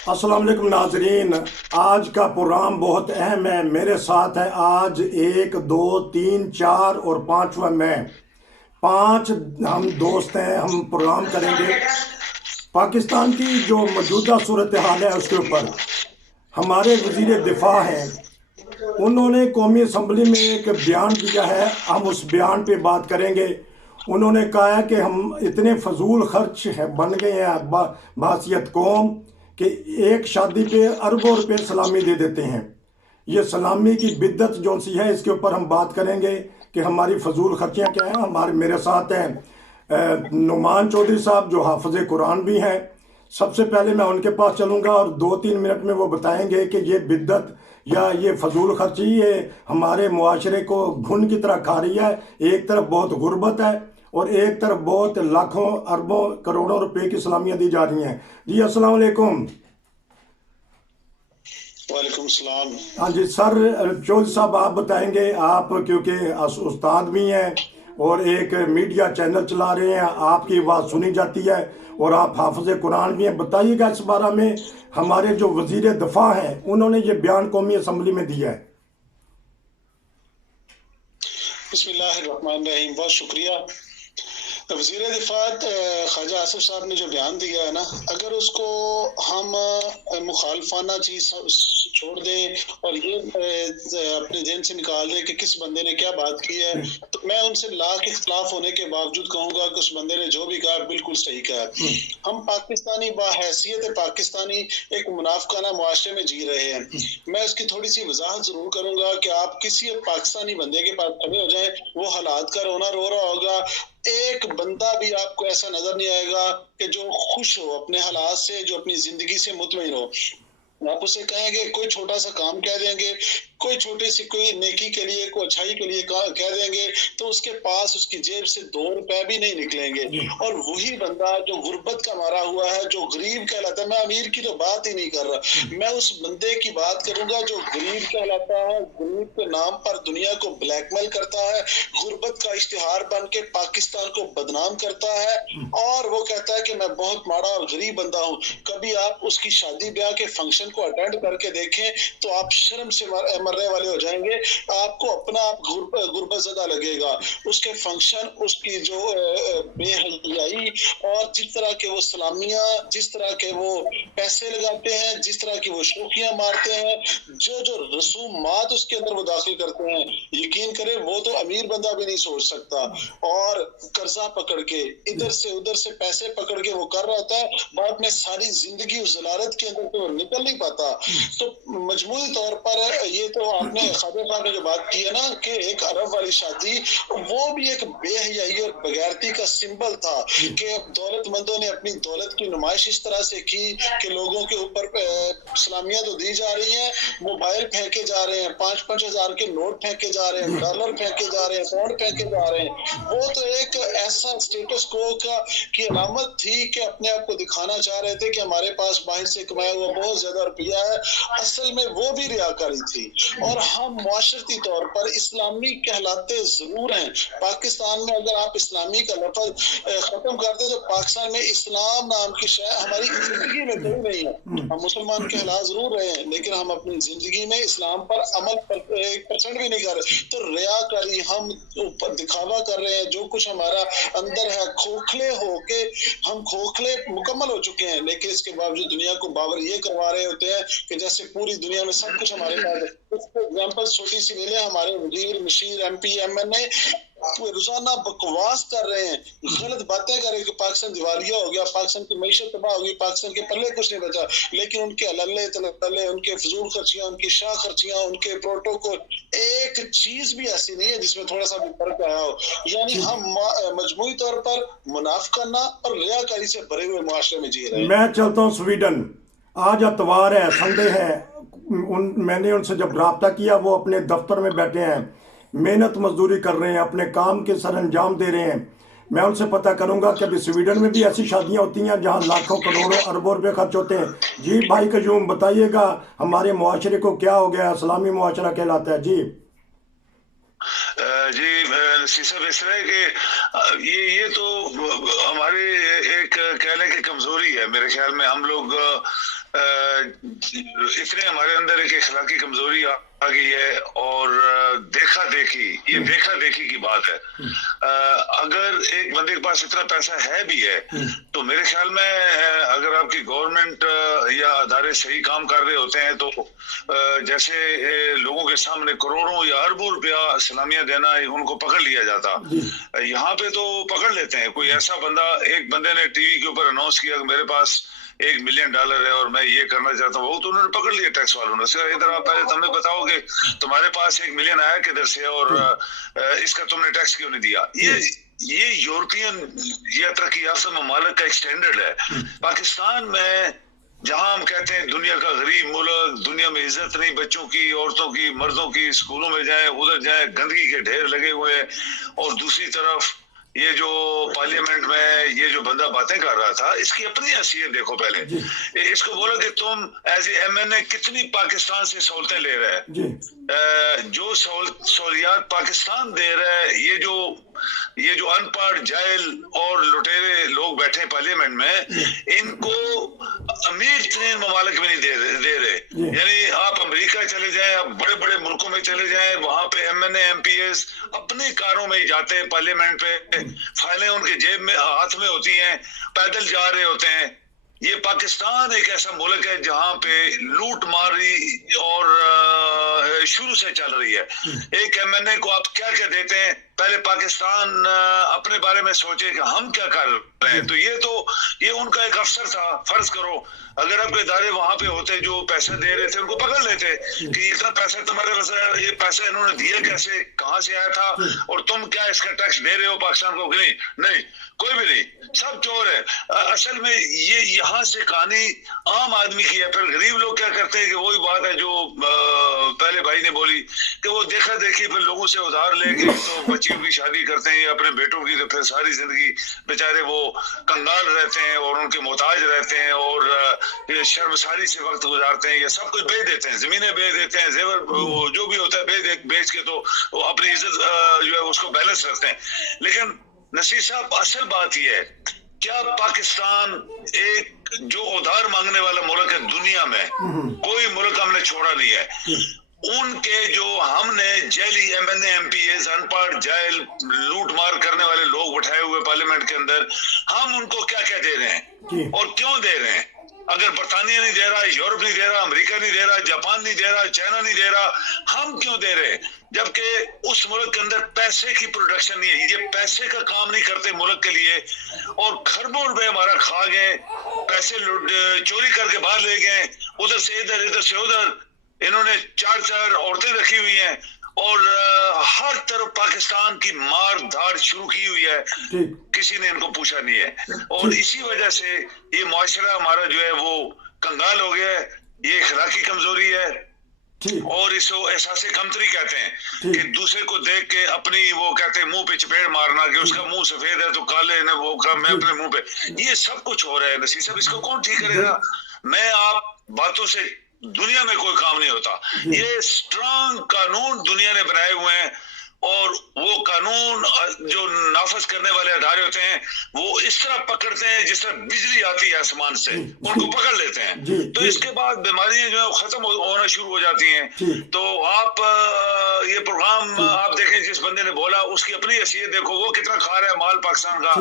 अस्सलाम वालेकुम नाजरीन। आज का प्रोग्राम बहुत अहम है। मेरे साथ है आज एक दो तीन चार और पांचवा मैं। पांच हम दोस्त हैं। हम प्रोग्राम करेंगे पाकिस्तान की जो मौजूदा सूरत हाल है उसके ऊपर। हमारे वजीर दिफा हैं, उन्होंने कौमी असम्बली में एक बयान दिया है, हम उस बयान पे बात करेंगे। उन्होंने कहा है कि हम इतने फजूल खर्च है बन गए हैं बासियत कौम कि एक शादी पे अरबों रुपए सलामी दे देते हैं। ये सलामी की बिद्दत जो सी है इसके ऊपर हम बात करेंगे कि हमारी फजूल खर्चियाँ क्या हैं। हमारे मेरे साथ हैं नुमान चौधरी साहब जो हाफिज कुरान भी हैं। सबसे पहले मैं उनके पास चलूँगा और 2-3 मिनट में वो बताएंगे कि ये बिद्दत या ये फजूल खर्ची ये हमारे मुआशरे को घुन की तरह खा रही है। एक तरफ बहुत गुर्बत है और एक तरफ बहुत लाखों अरबों करोड़ों रुपए की सलामियाँ दी जा रही हैं। जी अस्सलाम वालेकुम। वालेकुम सलाम। हाँ जी सर, चौधरी साहब आप बताएंगे, आप क्योंकि उस्ताद भी हैं और एक मीडिया चैनल चला रहे हैं, आपकी आवाज़ सुनी जाती है और आप हाफिज कुरान भी हैं। बताइएगा इस बारे में। हमारे जो वजीर दफा हैं उन्होंने ये बयान कौमी असम्बली में दिया है। बिस्मिल्लाहिर्रहमानिर्रहीम। बहुत शुक्रिया। वज़ीर दिफ़ात ख्वाजा आसिफ साहब ने जो बयान दिया है ना, अगर उसको हम मुखालफाना चीज़ छोड़ दें और ये अपने जहन से निकाल दें कि किस बंदे ने क्या बात की है, तो मैं उनसे लाख इख्तलाफ होने के बावजूद कहूँगा कि उस बंदे ने जो भी कहा बिल्कुल सही कहा। हम पाकिस्तानी बाहैसियत पाकिस्तानी एक मुनाफिकाना मुआशरे में जी रहे हैं। मैं उसकी थोड़ी सी वजाहत जरूर करूँगा कि आप किसी पाकिस्तानी बंदे के पास खड़े हो जाएं, वो हालात का रोना रो रहा होगा, एक बंदा भी आपको ऐसा नजर नहीं आएगा कि जो खुश हो अपने हालात से, जो अपनी जिंदगी से मुतमईन हो। आप उसे कहेंगे, कोई छोटा सा काम कह देंगे, कोई छोटी सी कोई नेकी के लिए, कोई अच्छाई के लिए कह देंगे, तो उसके पास उसकी जेब से 2 रुपए भी नहीं निकलेंगे। और वही बंदा जो गुर्बत का मारा हुआ है, जो गरीब कहलाता है, मैं अमीर की तो बात ही नहीं कर रहा, मैं उस बंदे की बात करूंगा जो गरीब कहलाता है, गरीब के नाम पर दुनिया को ब्लैकमेल करता है, गुर्बत का इश्तिहार बन के पाकिस्तान को बदनाम करता है और वो कहता है कि मैं बहुत माड़ा और गरीब बंदा हूँ। कभी आप उसकी शादी ब्याह के फंक्शन को अटेंड करके देखें तो आप शर्म से मरने वाले हो जाएंगे। आपको अपना आप गुर्बत ज़दा लगेगा। उसके फंक्शन, उसकी जो बेहयाई और जिस तरह के वो सलामियां, जिस तरह के वो पैसे लगाते हैं, जिस तरह की वो शोखियां मारते हैं, जो जो रसूमात उसके अंदर वो दाखिल करते हैं, यकीन करें वो तो अमीर बंदा भी नहीं सोच सकता। और कर्जा पकड़ के इधर से उधर से पैसे पकड़ के वो कर रहा होता है, बाद में सारी जिंदगी उस जलालत के अंदर तो निकल नहीं पाता। तो मजमूई तौर पर ये तो आपने ख्वाजा साहब ने जो बात की है ना कि एक अरब वाली शादी, वो भी एक बेहयाई और बगैरती का सिंबल था कि दौलतमंदों ने अपनी दौलत की नुमाइश इस तरह से की कि लोगों के ऊपर सलामियां तो दी जा रही हैं, मोबाइल फेंके जा रहे हैं, 5-5 हजार के नोट फेंके जा रहे हैं, डॉलर फेंके जा रहे हैं, पाउंड फेंके जा रहे हैं। वो तो एक ऐसा स्टेटस को की अलामत थी कि अपने आप को दिखाना चाह रहे थे कि हमारे पास बाहर से कमाया हुआ बहुत ज्यादा रुपया है। असल में वो भी रियाकारी थी। और हम मुआशरती तौर पर इस्लामी कहलाते जरूर हैं। पाकिस्तान में अगर आप इस्लामी का लफ्ज खत्म कर दे तो पाकिस्तान में इस्लाम नाम की शय हमारी जिंदगी में कोई नहीं है। हम मुसलमान कहला जरूर रहे हैं, लेकिन हम अपनी जिंदगी में इस्लाम पर अमल 1% भी नहीं कर रहे। तो रियाकारी, हम ऊपर दिखावा कर रहे हैं, जो कुछ हमारा अंदर है, खोखले होके हम खोखले मुकम्मल हो चुके हैं, लेकिन इसके बावजूद दुनिया को बावर ये करवा रहे होते हैं कि जैसे पूरी दुनिया में सब कुछ हमारे पास है। उसको एग्जाम्पल छोटी सी मिले, हमारे वजीर, मशीर, MP, MNA रोजाना बकवास कर रहे हैं, गलत बातें कर रहे हैं कि पाकिस्तान दिवालिया हो गया, पाकिस्तान की मैशत तबाह हो गई, पाकिस्तान के पल्ले कुछ नहीं बचा। लेकिन उनके अल्ले तल्ले, उनके फजूल खर्चियां, उनकी शाह खर्चियां, उनके प्रोटोकॉल, एक चीज भी ऐसी नहीं है जिसमें थोड़ा सा भी फर्क आया हो। यानी हम मजमूई तौर पर मुनाफिकाना और रियाकारी से भरे हुए मुआशरे में जी रहे हैं। मैं चलता हूँ स्वीडन। आज अतवार है, संडे है। मैंने उनसे जब रब्ता किया, वो अपने दफ्तर में बैठे हैं, मेहनत मजदूरी कर रहे हैं, अपने काम के सर अंजाम दे रहे हैं। मैं उनसे पता करूंगा कि अभी स्वीडन में भी ऐसी शादियां होती हैं जहां लाखों करोड़ों अरबों रुपए खर्च होते हैं। जी भाई कयूम, बताइएगा हमारे मुआशरे को क्या हो गया? इस्लामी मुआशरा कहलाता है। जी जी नसीर साहब, इस तरह कि ये तो हमारी एक कहने की कमजोरी है। मेरे ख्याल में हम लोग इतने हमारे अंदर एक इखलाकी कमजोरी आ गई है और देखा देखी की बात है। अगर एक बंदे के पास इतना पैसा है भी है तो मेरे ख्याल में अगर आपकी गवर्नमेंट या अदारे सही काम कर रहे होते हैं तो जैसे लोगों के सामने करोड़ों या अरबों रुपया सलामियां देना उनको पकड़ लिया जाता। यहाँ पे तो पकड़ लेते हैं। कोई ऐसा बंदा, एक बंदे ने टीवी के ऊपर अनाउंस किया कि मेरे पास $1 मिलियन है और मैं ये करना चाहता हूँ, तो उन्होंने पकड़ लिया टैक्स वालों ने। इधर आप पहले तुम्हें बताओगे तुम्हारे पास $1 मिलियन आया किधर से और इसका तुमने टैक्स क्यों नहीं दिया। ये यूरोपियन या तरक्की याफ्ता ममालिक का एक स्टैंडर्ड है। पाकिस्तान में जहां हम कहते हैं दुनिया का गरीब मुल्क, दुनिया में इज्जत नहीं बच्चों की, औरतों की, मर्दों की, स्कूलों में जाए उधर जाए गंदगी के ढेर लगे हुए हैं, और दूसरी तरफ ये जो पार्लियामेंट में ये जो बंदा बातें कर रहा था, इसकी अपनी हैसियत देखो। पहले इसको बोलो कि तुम एज ए MNA कितनी पाकिस्तान से सहूलतें ले रहे हैं। जो सहूलियात पाकिस्तान दे रहा है, ये जो अनपढ़, जाहिल और लुटेरे लोग बैठे पार्लियामेंट में, इनको अमीर तरीन ममालिक भी नहीं दे रहे। यानी आप अमेरिका चले जाएं, आप बड़े बड़े मुल्कों में चले जाएं, वहां पे MNA MPs अपनी कारों में ही जाते हैं पार्लियामेंट पे, फाइलें उनके जेब में हाथ में होती हैं, पैदल जा रहे होते हैं। ये पाकिस्तान एक ऐसा मुल्क है जहां पे लूट मारी और शुरू से चल रही है। एक MNA को आप क्या क्या देते हैं, पहले पाकिस्तान अपने बारे में सोचे कि हम क्या कर रहे हैं। तो ये उनका एक अफसर था। फर्ज करो अगर आपके इदारे वहां पे होते जो पैसे दे रहे थे, उनको पकड़ लेते कि इतना पैसा तुम्हारे पास है, ये पैसा इन्होंने दिया कैसे, कहां से आया था, और तुम क्या इसका टैक्स दे रहे हो पाकिस्तान को कि नहीं, कोई भी नहीं, सब चोर है। असल में ये यहाँ से कहानी आम आदमी की है। फिर गरीब लोग क्या करते हैं कि वही बात है जो पहले भाई ने बोली कि वो देखा देखी फिर लोगों से उधार लेके तो बच्चियों की शादी करते हैं या अपने बेटों की, तो फिर सारी जिंदगी बेचारे वो कंगाल रहते हैं और उनके मोहताज रहते हैं और शर्मसारी से वक्त गुजारते हैं। या सब कुछ बेच देते हैं, जमीनें बेच देते हैं, जेवर जो भी होता है बेच के तो वो अपनी इज्जत जो है उसको बैलेंस रखते हैं। लेकिन नसीर साहब, असल बात यह है, क्या पाकिस्तान एक जो उधार मांगने वाला मुल्क है दुनिया में, कोई मुल्क हमने छोड़ा नहीं है। उनके जो हमने जेली MNA MPs अनपढ़ जाहिल लूट मार करने वाले लोग बैठाए हुए पार्लियामेंट के अंदर, हम उनको क्या क्या दे रहे हैं और क्यों दे रहे हैं। अगर बरतानिया नहीं दे रहा, यूरोप नहीं दे रहा, अमेरिका नहीं दे रहा, जापान नहीं दे रहा, चाइना नहीं दे रहा, हम क्यों दे रहे। जबकि उस मुल्क के अंदर पैसे की प्रोडक्शन नहीं है, ये पैसे का काम नहीं करते मुल्क के लिए, और खरबों रुपए हमारा खा गए, पैसे चोरी करके बाहर ले गए, उधर से इधर से उधर। इन्होंने 4 औरतें रखी हुई हैं और हर तरफ पाकिस्तान की मार धाड़ शुरू की हुई है, किसी ने इनको पूछा नहीं है। और इसी वजह से ये मुआशरा हमारा जो है वो कंगाल हो गया है। ये इखलाकी कमजोरी है और इसको एहसास कमतरी कहते हैं कि दूसरे को देख के अपनी वो कहते हैं मुंह पे चपेट मारना कि उसका मुंह सफेद है तो काले ने वो का मैं अपने मुंह पे। ये सब कुछ हो रहा है नसीर साहब, इसको कौन ठीक करेगा। मैं आप बातों से दुनिया में कोई काम नहीं होता। ये स्ट्रांग कानून दुनिया ने बनाए हुए हैं और वो कानून जो नाफज करने वाले अदारे होते हैं वो इस तरह पकड़ते हैं जिस तरह बिजली आती है आसमान से, उनको पकड़ लेते हैं। तो इसके बाद बीमारियां जो है खत्म होना शुरू हो जाती हैं। तो आप ये प्रोग्राम आप देखें, जिस बंदे ने बोला उसकी अपनी हैसियत देखो, वो कितना खा रहा है माल पाकिस्तान का,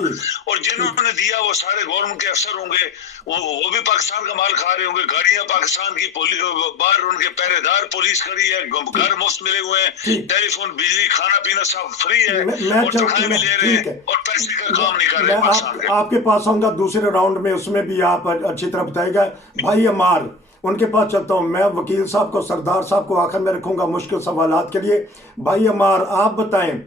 और जिन्होंने दिया वो सारे गवर्नमेंट के अफसर होंगे, वो भी पाकिस्तान का माल खा रहे होंगे। गाड़ियां पाकिस्तान की, बाहर उनके पहरेदार पुलिस खड़ी है, घर मुफ्त मिले हुए हैं, टेलीफोन, बिजली, खाना पीना सब फ्री है, और तनख्वाह भी ले रहे हैं और पैसे का काम नहीं कर रहे हैं पाकिस्तान के। आपके पास आऊंगा दूसरे राउंड में, उसमें भी आप अच्छी तरह बताएगा। भाई अमार, उनके पास चलता हूं। मैं वकील साहब को, सरदार साहब को आखिर में रखूंगा मुश्किल सवालात के लिए। भाई अमार, आप बताएं,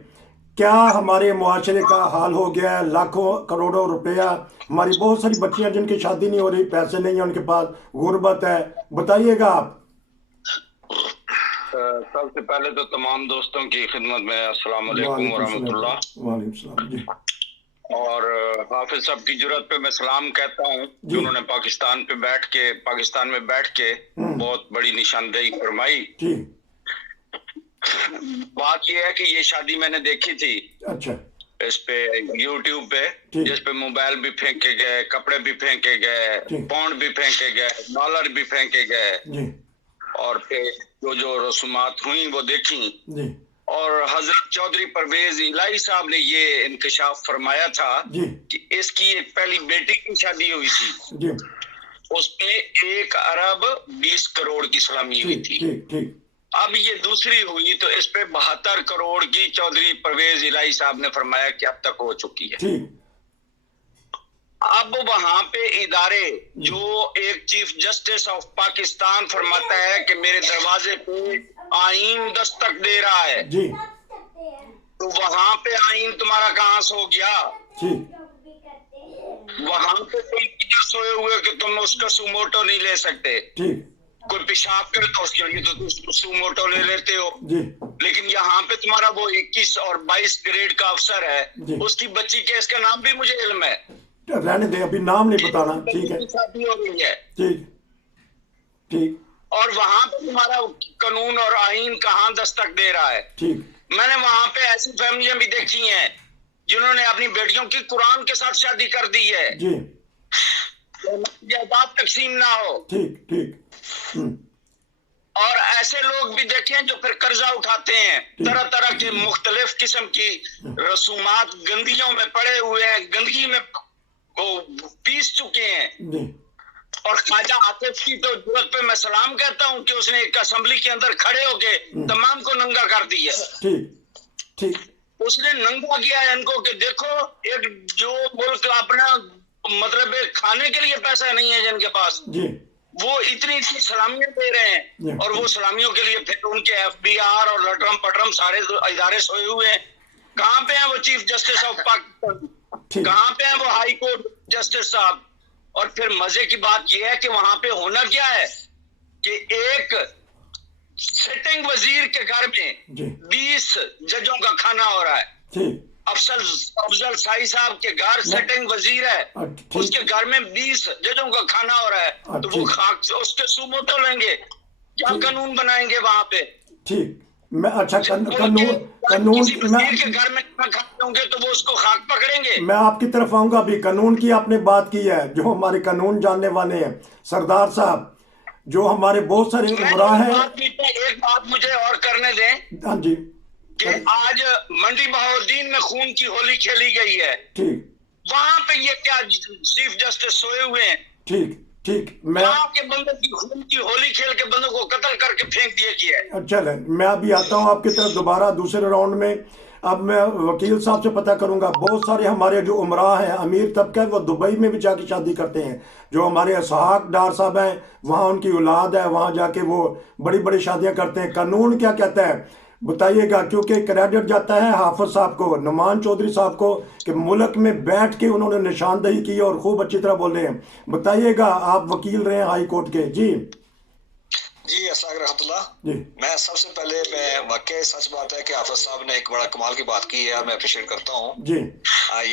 क्या हमारे मुआशरे का हाल हो गया है। लाखों करोड़ों रुपया, हमारी बहुत सारी बच्चियां जिनकी शादी नहीं हो रही, पैसे नहीं है उनके पास, गुर्बत है, बताइएगा आप। सबसे पहले तो तमाम दोस्तों की खिदमत में अस्सलाम वालेकुम वरहमतुल्लाह। वालेकुम सलाम जी। और हाफिज साहब की जुर्रत पे मैं सलाम कहता हूँ, जिन्होंने पाकिस्तान में बैठ के बहुत बड़ी निशानदेही फरमाई। बात यह है कि ये शादी मैंने देखी थी। अच्छा। इस पे YouTube पे, ठीक। जिस पे मोबाइल भी फेंके गए, कपड़े भी फेंके गए, ठीक। पौंड भी फेंके गए, डॉलर भी फेंके गए, जी और फिर जो रसूमात हुई वो देखी। जी और हजरत चौधरी परवेज इलाही साहब ने ये इंकशाफ फरमाया था जी कि इसकी एक पहली बेटी की शादी हुई थी, जी उसपे 1 अरब 20 करोड़ की सलामी हुई ठीक थी। ठीक ठीक अब ये दूसरी हुई तो इस पे 72 करोड़ की चौधरी परवेज इलाही साहब ने फरमाया कि अब तक हो चुकी है। ठीक अब वहां पे इदारे, जो एक चीफ जस्टिस ऑफ पाकिस्तान फरमाता है कि मेरे दरवाजे पे आईन दस्तक दे रहा है, जी तो वहां पे आईन तुम्हारा कहां से हो गया? ठीक वहां पे तुम किधर सोए हुए कि तुम उसका सुमोटो नहीं ले सकते? ठीक कोई पेशाब करे तो उसके लिए तो तुम सुमोटो ले लेते हो, जी लेकिन यहाँ पे तुम्हारा वो 21 और 22 ग्रेड का अफसर जी। है, उसकी बच्ची के इसका नाम भी मुझे इल्म है, रहने दे, अभी नाम नहीं बताना। ठीक है, शादी हो रही है, ठीक ठीक और वहां पे तुम्हारा कानून और आईन कहाँ दस्तक दे रहा है? ठीक मैंने वहां पे ऐसी फैमिलियां भी देखी हैं जिन्होंने अपनी बेटियों की कुरान के साथ शादी कर दी है, जी जायदाद तकसीम ना हो। ठीक ठीक और ऐसे लोग भी देखे हैं जो फिर कर्जा उठाते हैं, तरह तरह के मुख्तलिफ किस्म की रसूमात गंदियों में पड़े हुए हैं, गंदगी में वो पीस चुके हैं। जी और ख्वाजा आतिफ की तो जरूरत पे मैं सलाम कहता हूं कि उसने एक असेंबली के अंदर खड़े होके तमाम को नंगा कर दिया। ठीक ठीक उसने नंगा किया है इनको कि देखो, एक जो मुल्क अपना मतलब खाने के लिए पैसा नहीं है जिनके पास, जी वो इतनी सलामियां दे रहे हैं, और वो सलामियों के लिए फिर उनके FBI और लटरम पटरम सारे इदारे सोए हुए हैं। कहाँ पे हैं वो चीफ जस्टिस ऑफ पाकिस्तान? ठीक कहाँ पे हैं वो हाई कोर्ट जस्टिस साहब? और फिर मजे की बात यह है कि वहां पे होना क्या है कि एक सिटिंग वजीर के घर में जी 20 जजों का खाना हो रहा है। ठीक अफजल साई साहब के घर सिटिंग वजीर है, ठीक। उसके घर में 20 जजों का खाना हो रहा है, तो वो खाक से उसके सुमोटो लेंगे, क्या कानून बनाएंगे वहां पे? ठीक मैं अच्छा कानून किसी मैं वजीर के घर में खाते होंगे तो वो उसको खाक पकड़ेंगे। मैं आपकी तरफ आऊंगा। अभी कानून की आपने बात की है, जो हमारे कानून जानने वाले हैं सरदार साहब, जो हमारे बहुत सारे उमरा हैं। एक बात मुझे और करने दें हाँ जी कि आज मंडी बहाउद्दीन में खून की होली खेली गई है, ठीक वहां पे ये क्या चीफ जस्टिस सोए हुए हैं? ठीक ठीक मैं वहां के बंदों की खून की होली खेल के बंदों को कत्ल करके फेंक दिया गया है। चले मैं अभी आता हूँ आपकी तरफ दोबारा दूसरे राउंड में। अब मैं वकील साहब से पता करूंगा। बहुत सारे हमारे जो उमरा हैं, अमीर तबका है, वो दुबई में भी जाके शादी करते हैं। जो हमारे इसहाक डार साहब हैं, वहाँ उनकी औलाद है, वहाँ जाके वो बड़ी बड़ी शादियाँ करते हैं। कानून क्या कहता है बताइएगा, क्योंकि क्रेडिट जाता है हाफिज साहब को, नुमान चौधरी साहब को, कि मुल्क में बैठ के उन्होंने निशानदही की और खूब अच्छी तरह बोल रहे हैं। बताइएगा, आप वकील रहे हैं हाई कोर्ट के। जी जी अस्सलाम रहमतुल्लाह। जी मैं सबसे पहले मैं वाकई सच बात है कि हाफिज साहब ने एक बड़ा कमाल की बात की है, मैं अप्रिशिएट करता हूँ। जी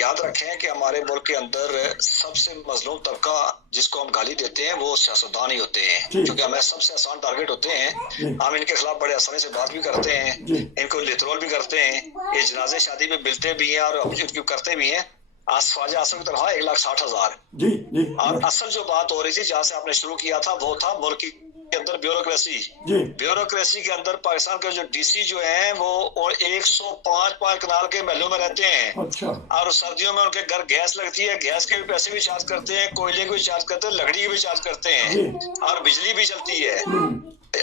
याद रखें कि हमारे मुल्क के अंदर सबसे मजलूम तबका जिसको हम गाली देते हैं वो सियासतदान ही होते हैं, क्योंकि हमें सबसे आसान टारगेट होते हैं। हम इनके खिलाफ बड़े आसानी से बात भी करते हैं, इनको लिटरल भी करते हैं, ये जनाजे शादी में मिलते भी हैं और इनको करते भी हैं। आज ख्वाजा आसिफ की तरफ 1,60,000। जी जी और असल जो बात हो रही थी जहाँ से आपने शुरू किया था वो था मुल्क के अंदर ब्यूरोक्रेसी के अंदर पाकिस्तान के जो डीसी जो हैं वो और 105 कनाल के महलों में रहते हैं। अच्छा। और सर्दियों में उनके घर गैस लगती है, गैस के भी पैसे भी चार्ज करते हैं, कोयले के भी चार्ज करते हैं, लकड़ी के भी चार्ज करते हैं, और बिजली भी चलती है।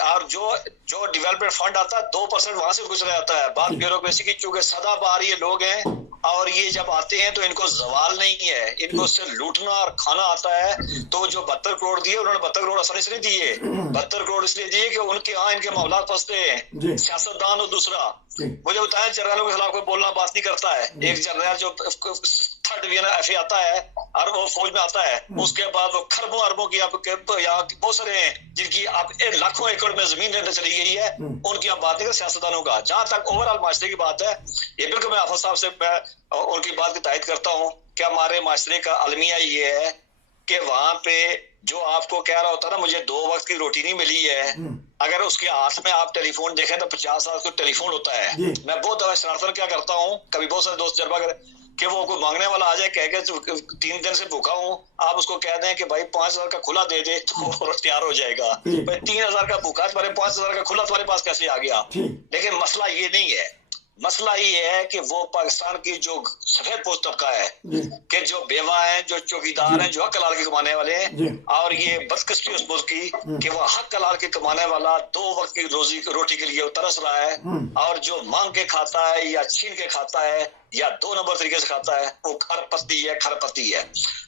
और जो डेवलपमेंट फंड आता है 2% वहां से गुजरा जाता है। बात ब्यूरोक्रेसी की, चूंकि सदाबहार ये लोग हैं और ये जब आते हैं तो इनको जवाल नहीं है, इनको उससे लूटना और खाना आता है। तो जो 72 करोड़ दिए उन्होंने 72 करोड़ आसानी से नहीं दिए, 72 करोड़ इसलिए दिए कि उनके यहाँ इनके मामला फंसते हैं। सियासतदान और दूसरा मुझे बताया जर्नलों के खिलाफ कोई बोलना बात नहीं करता है। एक जर्नल जो 3rd डिवीजन FA आता है और वो फौज में आता है, उसके बाद वो खरबों अरबों की यहाँ बहुत सारे हैं जिनकी आप लाखों एकड़ में जमीन रहने चली गई है, उनकी आप बात नहीं कर सियासतदानों का। जहां तक ओवरऑल माशरे की बात है, ये बिल्कुल मैं हाफिज साहब से उनकी बात की तायद करता हूँ कि हमारे माशरे का अलमिया ये है कि वहां पे जो आपको कह रहा होता है ना, मुझे 2 वक्त की रोटी नहीं मिली है, अगर उसके हाथ में आप टेलीफोन देखें तो 50 साल का टेलीफोन होता है। मैं बहुत दफा शरारतन क्या करता हूँ, कभी बहुत सारे दोस्त तजर्बा करें कि वो कोई मांगने वाला आ जाए कह के 3 दिन से भूखा हूँ, आप उसको कह दें कि भाई 5,000 का खुला दे दे तो वो तैयार हो जाएगा। भाई 3,000 का भूखा, तुम्हारे 5,000 का खुला तुम्हारे पास कैसे आ गया? लेकिन मसला ये नहीं है, मसला ये है कि वो पाकिस्तान की जो सफेद पोस्ट तबका है कि जो बेवा है, जो चौकीदार हैं, जो हक हलाल के कमाने वाले हैं, और ये बदकिस्मती उस मुल्क की कि वो हक हलाल के कमाने वाला 2 वक्त की रोटी के लिए तरस रहा है, और जो मांग के खाता है या छीन के खाता है या 2 नंबर तरीके से खाता है, वो खरपति है।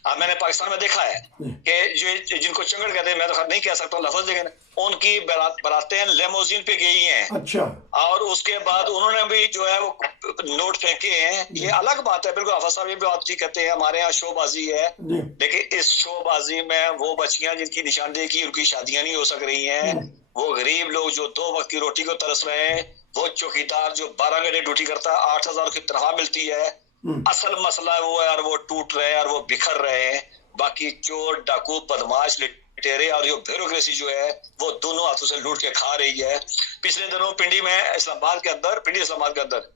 अब मैंने पाकिस्तान में देखा है कि जो जिनको चंगड़ कहते हैं, मैं तो नहीं कह सकता लफ्ज, लेकिन उनकी बारातें लेमोजीन पे गई हैं। अच्छा। और उसके बाद उन्होंने भी जो है वो नोट फेंके हैं। ये अलग बात है, बिल्कुल हाफिज साहब ये भी बात ठीक कहते हैं, हमारे यहाँ शोबाजी है, लेकिन इस शोबाजी में वो बच्चियां जिनकी निशानदेही की उनकी शादियां नहीं हो सक रही हैं, वो गरीब लोग जो 2 वक्त की रोटी को तरस रहे हैं, वो चौकीदार जो 12 घंटे ड्यूटी करता है, 8,000 की तनख्वाह मिलती है। असल मसला वो है, और वो टूट रहे हैं और वो बिखर रहे हैं। बाकी चोर, डाकू, बदमाश, लुटेरे और ये ब्यूरोक्रेसी जो है वो दोनों हाथों से लूट के खा रही है। पिछले दिनों पिंडी इस्लामाबाद के अंदर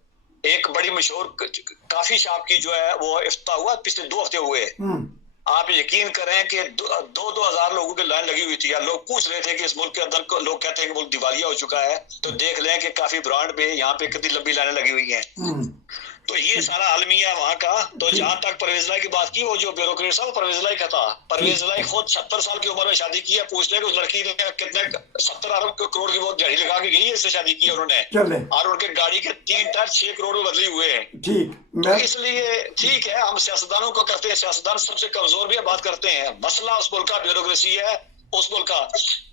एक बड़ी मशहूर काफी शॉप की जो है वो इफ्ताह हुआ, पिछले 2 हफ्ते हुए। आप यकीन करें कि 2,000 लोगों की लाइन लगी हुई थी। यार लोग पूछ रहे थे कि इस मुल्क के अंदर, लोग कहते हैं कि मुल्क दिवालिया हो चुका है, तो देख लें कि काफी ब्रांड पे यहाँ पे कितनी लंबी लाइनें लगी हुई हैं। तो ये सारा आलमिया है वहाँ का। तो जहां तक परवेज लाई की बात की, वो जो ब्यूरोक्रेट साहब परवेज लाई का था, परवेज लाई खुद 70 साल की उम्र में शादी की है। पूछ ले कि उस लड़की ने कितने 70 अरब करोड़ की बहुत दिहाड़ी लगा के गई है, इससे शादी की है उन्होंने, और उनके गाड़ी के 3 टायर 6 करोड़ में बदली हुए हैं। तो इसलिए ठीक है, हम सियासतदानों को करते हैं, सियासतदान सबसे कमजोर भी बात करते हैं। मसला उस मुल्क का ब्यूरोक्रेसी है, उस मुल्क का,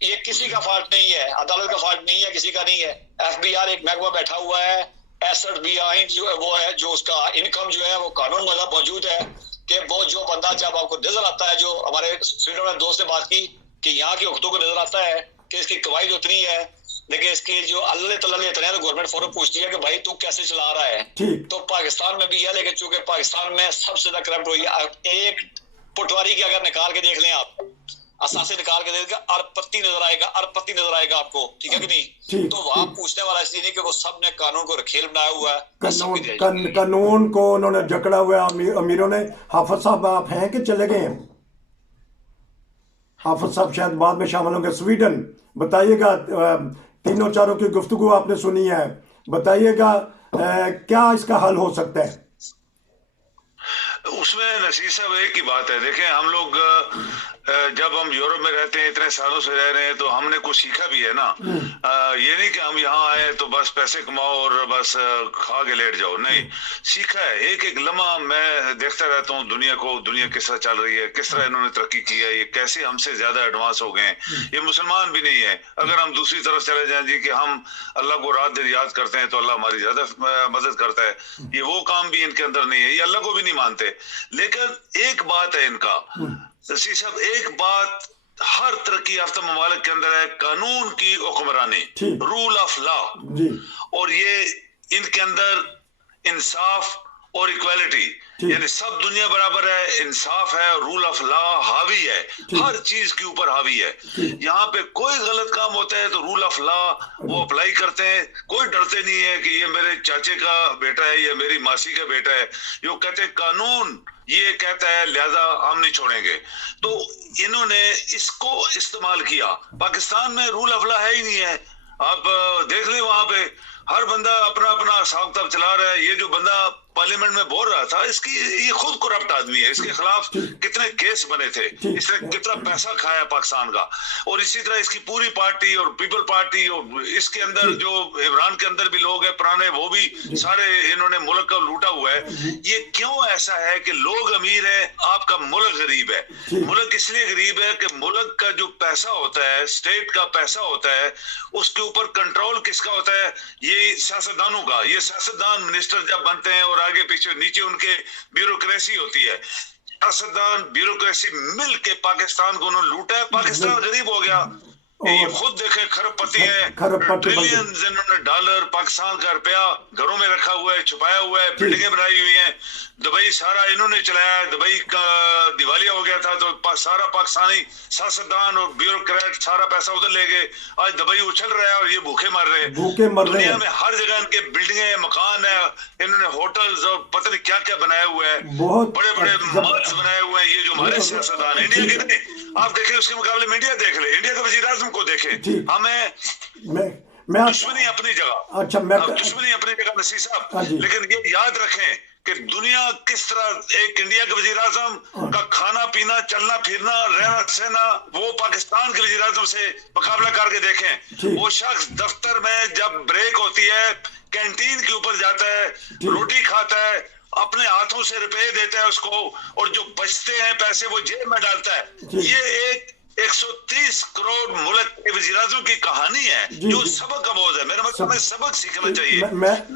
ये किसी का फॉल्ट नहीं है, अदालत का फॉल्ट नहीं है, किसी का नहीं है। FBI एक महकमा बैठा हुआ है, एसेट बिहाइंड जो है वो है, जो उसका इनकम जो है वो कानून मतलब मौजूद है कि वो जो बंदा जब आपको नजर आता है, जो हमारे स्वीडन में दोस्त से बात की कि यहाँ की हुकूमतों को नजर आता है कि इसकी कमाई तो इतनी है, लेकिन इसके जो अल्लाह तल्ला इतने हैं, तो गवर्नमेंट फौरन पूछती है कि भाई तू कैसे चला रहा है। तो पाकिस्तान में भी है, लेकिन चूंकि पाकिस्तान में सबसे ज्यादा करप्ट हुई है। एक पटवारी की अगर निकाल के देख लें आप, असासे निकाल के देगा, अरबपति नजर आएगा आपको, ठीक है कि नहीं? तो वहां पूछने वाला इसलिए नहीं कि वो सब ने कानून को खेल बनाया हुआ है, कानून को उन्होंने जकड़ा हुआ है अमीरों ने। हाफिज साहब आप हैं कि चले गए हैं? हाफिज साहब शायद बाद में शामिल होंगे। स्वीडन बताइएगा, तीनों चारों की गुफ्तगू आपने सुनी है, बताइएगा क्या इसका हल हो सकता है? उसमें नसीर साहब एक ही बात है, देखें हम लोग जब हम यूरोप में रहते हैं, इतने सालों से रह रहे हैं, तो हमने कुछ सीखा भी है ना। ये नहीं कि हम यहाँ आए तो बस पैसे कमाओ और बस खा के लेट जाओ, नहीं, सीखा है। एक एक लम्हा मैं देखता रहता हूँ दुनिया को, दुनिया किस तरह चल रही है, किस तरह इन्होंने तरक्की की है, ये कैसे हमसे ज्यादा एडवांस हो गए हैं। ये मुसलमान भी नहीं है। अगर हम दूसरी तरफ चले जाएं जी कि हम अल्लाह को रात दिन याद करते हैं तो अल्लाह हमारी ज्यादा मदद करता है, ये वो काम भी इनके अंदर नहीं है, ये अल्लाह को भी नहीं मानते। लेकिन एक बात है इनका, रसी साहब, एक बात हर तरक्की याफ्ता ममालिक के अंदर है, कानून की हुक्मरानी, रूल ऑफ लॉ, और ये इनके अंदर इंसाफ और इक्वालिटी, यानी सब दुनिया बराबर है, इंसाफ है, रूल ऑफ लॉ हावी है, हर चीज के ऊपर हावी है। यहाँ पे कोई गलत काम होता है तो रूल ऑफ लॉ वो अप्लाई करते हैं, कोई डरते नहीं है कि ये मेरे चाचे का बेटा है या मेरी मासी का बेटा है, यो कहते हैं कानून ये कहता है लिहाजा हम नहीं छोड़ेंगे। तो इन्होंने इसको इस्तेमाल किया। पाकिस्तान में रूल ऑफ लॉ है ही नहीं है। आप देख लें वहां पे हर बंदा अपना अपना हिसाब किताब चला रहा है। ये जो बंदा पार्लियामेंट में बोल रहा था, इसकी ये खुद करप्ट आदमी है, इसके खिलाफ कितने केस बने थे, इसने कितना पैसा खाया पाकिस्तान का। और इसी तरह इसकी पूरी पार्टी और पीपल पार्टी और इसके अंदर जो इमरान के अंदर भी लोग हैं पुराने, वो भी सारे इन्होंने मुल्क का लूटा हुआ है। ये क्यों ऐसा है कि लोग अमीर हैं, आपका मुल्क गरीब है। मुल्क इसलिए गरीब है कि मुल्क का जो पैसा होता है, स्टेट का पैसा होता है, उसके ऊपर कंट्रोल किसका होता है? ये सियासतदानों का। ये सियासतदान मिनिस्टर जब बनते हैं और आगे पीछे नीचे उनके ब्यूरोक्रेसी होती है, सियासतदान ब्यूरोक्रेसी मिल के पाकिस्तान को उन्होंने लूटा है, पाकिस्तान गरीब हो गया। ये खुद देखे, खरबपति है, ट्रिलियन इन्होंने डॉलर, पाकिस्तान का रुपया घरों में रखा हुआ है, छुपाया हुआ है, बिल्डिंगें बनाई हुई हैं। दुबई सारा इन्होंने चलाया। दुबई का दिवालिया हो गया था तो सारा पाकिस्तानी सियासतदान और ब्यूरोक्रेट सारा पैसा उधर ले गए। आज दुबई उछल रहा है और ये भूखे मर रहे हैं। दुनिया में हर जगह इनके बिल्डिंगें, मकान है, इन्होंने होटल्स और पता नहीं क्या क्या बनाया हुआ है, बड़े बड़े मॉल्स बनाए हुए हैं। ये जो हमारे सियासतदान है, इंडिया के नहीं, आप देखें उसके मुकाबले में इंडिया देख ले, इंडिया का वजीर आजम को देखें। हमें दुश्मनी अपनी जगह, अच्छा दुश्मनी अपनी जगह नसीर साहब, लेकिन ये याद रखें कि दुनिया किस तरह एक इंडिया के वजीर आजम का खाना पीना, चलना फिरना, रहना सहना, वो पाकिस्तान के वजीर आजम से मुकाबला करके देखें। वो शख्स दफ्तर में जब ब्रेक होती है कैंटीन के ऊपर जाता है, रोटी खाता है, अपने हाथों से रुपए देता है उसको, और जो बचते हैं पैसे वो जेब में डालता है। ये एक 130 करोड़ मुल्क के वज़ीर आज़म की कहानी है जो सबक का बोझ है। मेरा मतलब है सबक सीखना चाहिए।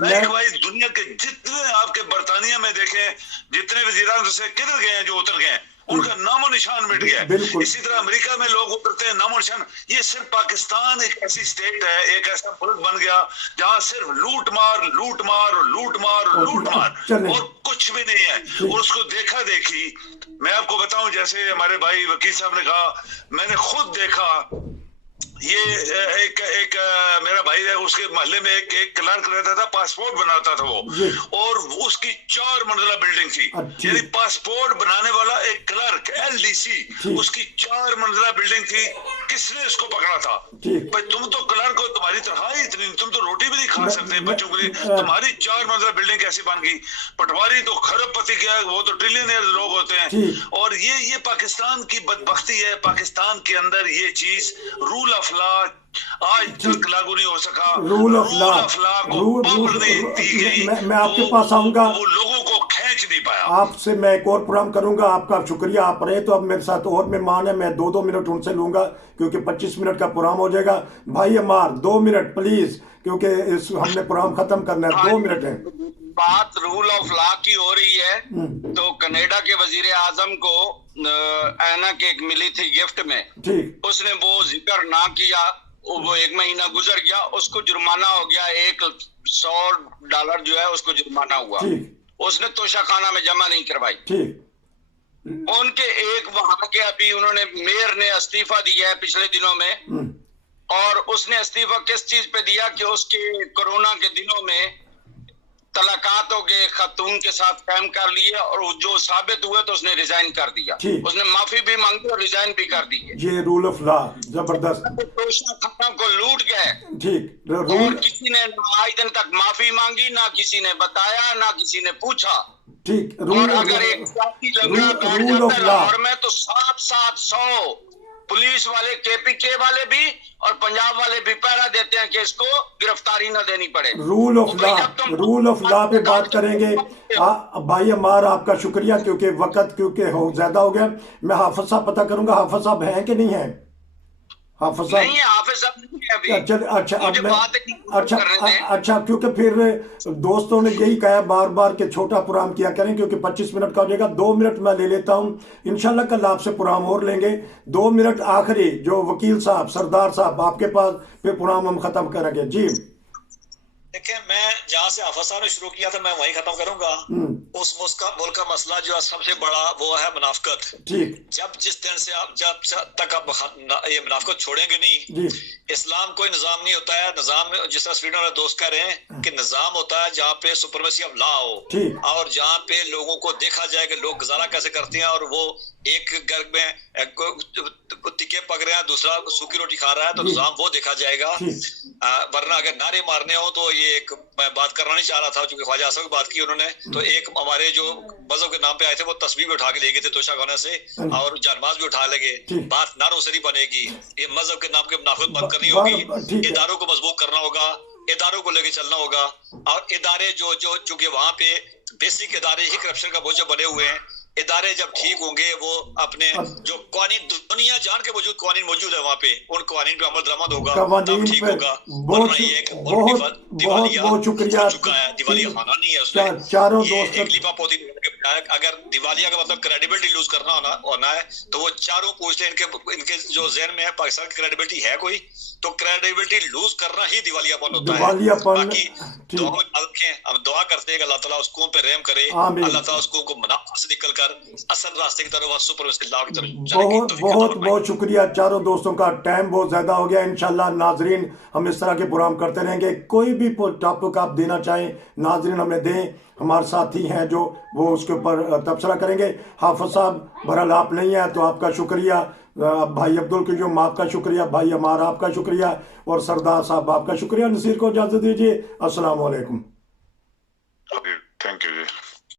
लाइकवाइज दुनिया के जितने आपके बरतानिया में देखें, जितने वज़ीर आज़म से किधर गए हैं, जो उतर गए हैं, उनका नामो निशान मिट गया। इसी तरह अमेरिका में लोग उतरते हैं, नामो निशान। ये सिर्फ पाकिस्तान एक ऐसी स्टेट है, एक ऐसा मुल्क बन गया जहां सिर्फ लूट मार, लूट मार, लूट मार, लूट मार और कुछ भी नहीं है। और उसको देखा देखी, मैं आपको बताऊं, जैसे हमारे भाई वकील साहब ने कहा, मैंने खुद देखा। ये एक मेरा भाई है, उसके मोहल्ले में एक क्लर्क रहता था, पासपोर्ट बनाता था वो, और उसकी 4 मंजिला बिल्डिंग थी। यानी पासपोर्ट बनाने वाला एक क्लर्क, LDC, उसकी 4 मंजिला बिल्डिंग थी। किसने उसको पकड़ा था? भाई तुम तो क्लर्क हो, तुम्हारी तनख्वाही इतनी, तुम तो रोटी भी नहीं खा सकते बच्चों के लिए, तुम्हारी 4 मंजिला बिल्डिंग कैसे बन गई? पटवारी तो खरबपति क्या है, वो तो ट्रिलियनियर लोग होते हैं। और ये पाकिस्तान की बदबख्ती है। पाकिस्तान के अंदर ये चीज रूल ऑफ लॉ आज तक लागू नहीं हो सका। रूल ऑफ लॉ को पावर नहीं दी गई। मैं आपके पास आऊंगा, वो लोगों को खींच नहीं पाया। आपसे मैं एक और प्रोग्राम करूंगा। आपका शुक्रिया, आप रहे तो अब मेरे साथ और मेहमान है, मैं 2-2 मिनट उनसे लूंगा क्योंकि 25 मिनट का प्रोग्राम हो जाएगा। भाई अमार 2 मिनट प्लीज, क्योंकि हमने प्रोग्राम खत्म करना है। 2 मिनट है। बात रूल ऑफ लॉ की हो रही है तो कनाडा के वजीर आजम को ऐनक एक मिली थी गिफ्ट में, ठीक, उसने वो जिक्र ना किया, वो 1 महीना गुजर गया, उसको जुर्माना हो गया, $100 जो है उसको जुर्माना हुआ। उसने तोशाखाना में जमा नहीं करवाई। उनके एक वहां के अभी उन्होंने मेयर ने इस्तीफा दिया है पिछले दिनों में, और उसने इस्तीफा किस चीज पे दिया कि उसके कोरोना के दिनों में तलाकातों के खातून के साथ काम कर लिए और जो साबित हुए तो उसने रिजाइन कर दिया। उसने माफी भी मांगी और रिजाइन भी कर दी है। ये रूल ऑफ लॉ जबरदस्त। तोशाखाना को लूट गए, ठीक, और किसी ने आज दिन तक माफी मांगी, ना किसी ने बताया, ना किसी ने पूछा। ठीक, और अगर एक साथी लगा बैठ जाता है लाहौर में तो 700 पुलिस वाले, KPK वाले भी और पंजाब वाले भी पहरा देते हैं कि इसको गिरफ्तारी न देनी पड़े। रूल ऑफ लॉ पे बात करेंगे। भाई अमार आपका शुक्रिया, क्योंकि वक्त ज्यादा हो गया। मैं हाफिज साहब पता करूंगा, हाफिज साहब हैं कि नहीं है? हाफिज साहब नहीं है, हाफिज साहब नहीं है अभी। अच्छा, क्योंकि फिर दोस्तों ने यही कहा बार बार कि छोटा प्रोग्राम किया करें, क्योंकि 25 मिनट का हो जाएगा। 2 मिनट मैं ले लेता हूँ, इंशाल्लाह कल आपसे प्रोग्राम और लेंगे। 2 मिनट आखिरी, जो वकील साहब, सरदार साहब, आपके पास, फिर प्रोग्राम हम खत्म करेंगे। जी देखिए, मैं जहाँ से हाफिज साहब ने शुरू किया था मैं वहीं खत्म करूंगा। उस मुल्क का मसला जो है सबसे बड़ा वो है मुनाफिकत। जब जिस दिन से आप जब तक आप ये मुनाफिकत छोड़ेंगे नहीं, इस्लाम कोई निजाम नहीं होता है। निजाम जिस तरह स्वीडन वाले दोस्त कह रहे हैं कि निजाम होता है जहाँ पे सुपरमेसी ऑफ लॉ हो, और जहाँ पे लोगों को देखा जाए कि लोग गुजारा कैसे करते हैं, और वो एक घर में टिके पक रहे हैं, दूसरा सूखी रोटी खा रहा है, तो निजाम वो देखा जाएगा। वरना अगर नारे मारने हो तो ये एक मैं बात करना नहीं चाह रहा था, चूंकि ख्वाजा आसिफ की बात की उन्होंने, तो एक हमारे जो मजहब के नाम पे आए थे वो तस्वीर भी उठा के ले गए थे तोशाखाना से, और जानमाज भी उठा लगे। बात नारों से नहीं बनेगी, ये मजहब के नाम के मुनाफिकत बंद करनी होगी, इदारों को मजबूत करना होगा, इदारों को लेके चलना होगा। और इदारे जो चूंकि वहां पे बेसिक इदारे ही करप्शन का बोझ बने हुए हैं, इदारे जब ठीक होंगे वो अपने जो कानून दुनिया जान के वजूद कानून मौजूद है वहाँ पे, उन कानून पे अमल दरामद होगा तब ठीक होगा। बहुत बहुत शुक्रिया। चुका है दिवालिया खाना नहीं है उसमें, चारों ये दोस्त एक लिफाफा होती है। अगर दिवालिया का मतलब क्रेडिबिलिटी लूज करना होना है तो वो चारों पूछ ले इनके जो जहन में है पाकिस्तान की क्रेडिबिलिटी है कोई, तो क्रेडिबिलिटी लूज करना ही दिवालियापन होता है। बाकी दुआ में हम दुआ करते हैं कि अल्लाह ताला उसको पे रहम करे, अल्लाह ताला उसको मुनाफा से निकल कर असल रास्ते की तरफ सुपर इस्लाह की तरफ। बहुत बहुत शुक्रिया चारों दोस्तों का। टाइम बहुत ज्यादा हो गया। इंशाल्लाह नाजरीन हम इस तरह के प्रोग्राम करते रहेंगे। कोई भी टॉपिक आप देना चाहें नाजरीन हमें दें, हमारे साथी हैं जो वो उसके ऊपर तबसरा करेंगे। हाफिज साहब बहरहाल आप नहीं है तो आपका शुक्रिया, भाई अब्दुल क्यूम आपका शुक्रिया, भाई अमार आपका शुक्रिया और सरदार साहब आपका शुक्रिया। नसीर को इजाजत दीजिए। अस्सलाम वालेकुम। Thank you ji.